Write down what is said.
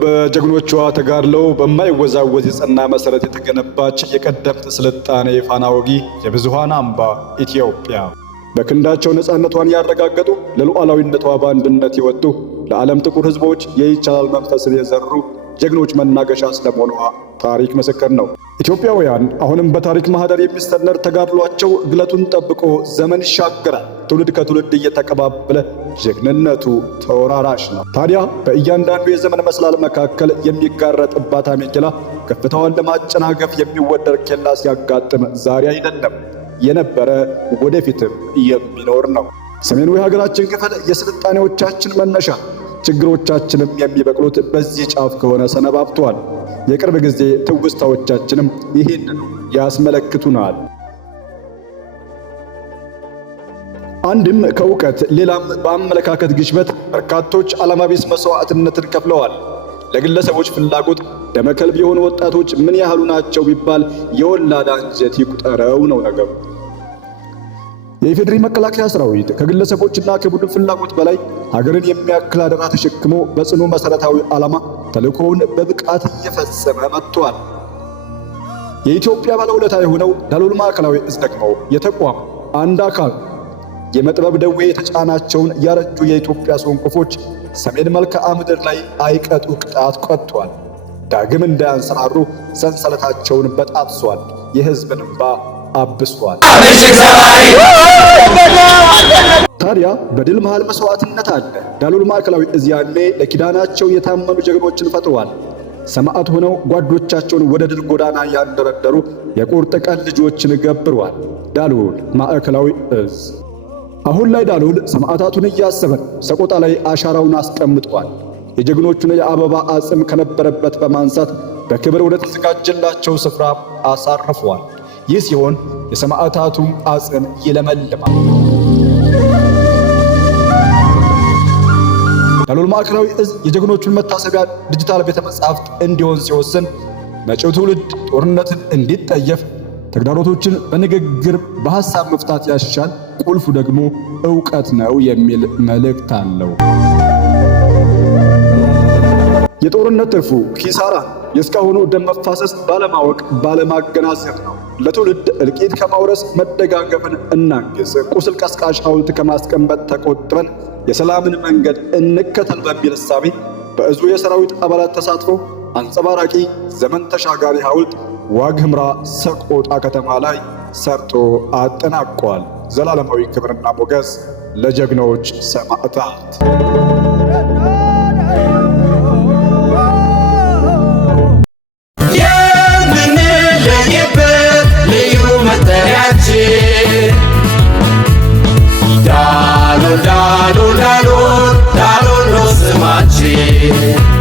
በጀግኖቿ ተጋድለው በማይወዛወዝ የጸና መሰረት የተገነባች የቀደምት ስልጣኔ ፋና ወጊ የብዙሃን አምባ ኢትዮጵያ በክንዳቸው ነፃነቷን ያረጋገጡ ለሉዓላዊነቷ በአንድነት የወጡ ለዓለም ጥቁር ሕዝቦች የይቻላል መንፈስን የዘሩ ጀግኖች መናገሻ ስለመሆኗ ታሪክ ምስክር ነው። ኢትዮጵያውያን አሁንም በታሪክ ማህደር የሚሰነድ ተጋድሏቸው ግለቱን ጠብቆ ዘመን ይሻገራል። ትውልድ ከትውልድ እየተቀባበለ ጀግንነቱ ተወራራሽ ነው። ታዲያ በእያንዳንዱ የዘመን መስላል መካከል የሚጋረጥባት አሜኬላ ከፍታዋን ለማጨናገፍ የሚወደር ኬላ ሲያጋጥም ዛሬ አይደለም የነበረ ወደፊትም የሚኖር ነው። ሰሜኑ የሀገራችን ክፍል የስልጣኔዎቻችን መነሻ፣ ችግሮቻችንም የሚበቅሉት በዚህ ጫፍ ከሆነ ሰነባብተዋል። የቅርብ ጊዜ ትውስታዎቻችንም ይህንን ያስመለክቱናል። አንድም ከእውቀት ሌላም በአመለካከት ግሽበት በርካቶች ዓላማ ቢስ መስዋዕትነትን ከፍለዋል። ለግለሰቦች ፍላጎት ደመከልብ የሆኑ ወጣቶች ምን ያህሉ ናቸው ቢባል የወላድ አንጀት ይቁጠረው ነው ነገሩ። የኢፌዴሪ መከላከያ ሰራዊት ከግለሰቦችና ከቡድን ፍላጎት በላይ ሀገርን የሚያክል አደራ ተሸክሞ በጽኑ መሰረታዊ ዓላማ ተልእኮውን በብቃት እየፈጸመ መጥቷል። የኢትዮጵያ ባለውለታ የሆነው ዳሎል ማዕከላዊ እዝ ደግሞ የተቋም አንድ አካል የመጥበብ ደዌ የተጫናቸውን ያረጁ የኢትዮጵያ ሰንኮፎች ሰሜን መልክዓ ምድር ላይ አይቀጡ ቅጣት ቀጥቷል። ዳግም እንዳያንሰራሩ ሰንሰለታቸውን በጣጥሷል። የሕዝብን እንባ አብሷል። ታዲያ በድል መሃል መስዋዕትነት አለ። ዳሎል ማዕከላዊ እዝ ያኔ ለኪዳናቸው የታመኑ ጀግኖችን ፈጥሯል። ሰማዕት ሆነው ጓዶቻቸውን ወደ ድል ጎዳና ያንደረደሩ የቁርጥ ቀን ልጆችን ገብሯል። ዳሎል ማዕከላዊ እዝ አሁን ላይ ዳሎል ሰማዕታቱን እያሰበ ሰቆጣ ላይ አሻራውን አስቀምጧል። የጀግኖቹን የአበባ አጽም ከነበረበት በማንሳት በክብር ወደ ተዘጋጀላቸው ስፍራ አሳርፏል። ይህ ሲሆን የሰማዕታቱም አጽም ይለመልማል። ዳሎል ማዕከላዊ እዝ የጀግኖቹን መታሰቢያ ዲጂታል ቤተ መጻሕፍት እንዲሆን ሲወስን መጪው ትውልድ ጦርነትን እንዲጠየፍ ተግዳሮቶችን በንግግር በሐሳብ መፍታት ያሻል፣ ቁልፉ ደግሞ ዕውቀት ነው የሚል መልእክት አለው። የጦርነት ትርፉ ኪሳራ፣ የእስካሁኑ ደም መፋሰስ ባለማወቅ ባለማገናዘብ ነው። ለትውልድ እልቂት ከማውረስ መደጋገፍን እናግዝ። ቁስል ቀስቃሽ ሐውልት ከማስቀመጥ ተቆጥበን የሰላምን መንገድ እንከተል በሚል እሳቤ በእዙ የሰራዊት አባላት ተሳትፎ አንጸባራቂ ዘመን ተሻጋሪ ሐውልት ዋግ ኽምራ ሰቆጣ ከተማ ላይ ሰርቶ አጠናቋል። ዘላለማዊ ክብርና ሞገስ ለጀግኖች ሰማዕታት። የምንለይበት ልዩ መጠሪያችን ዳሎል ዳሎል ዳሎል ዳሎል ነው ስማችን።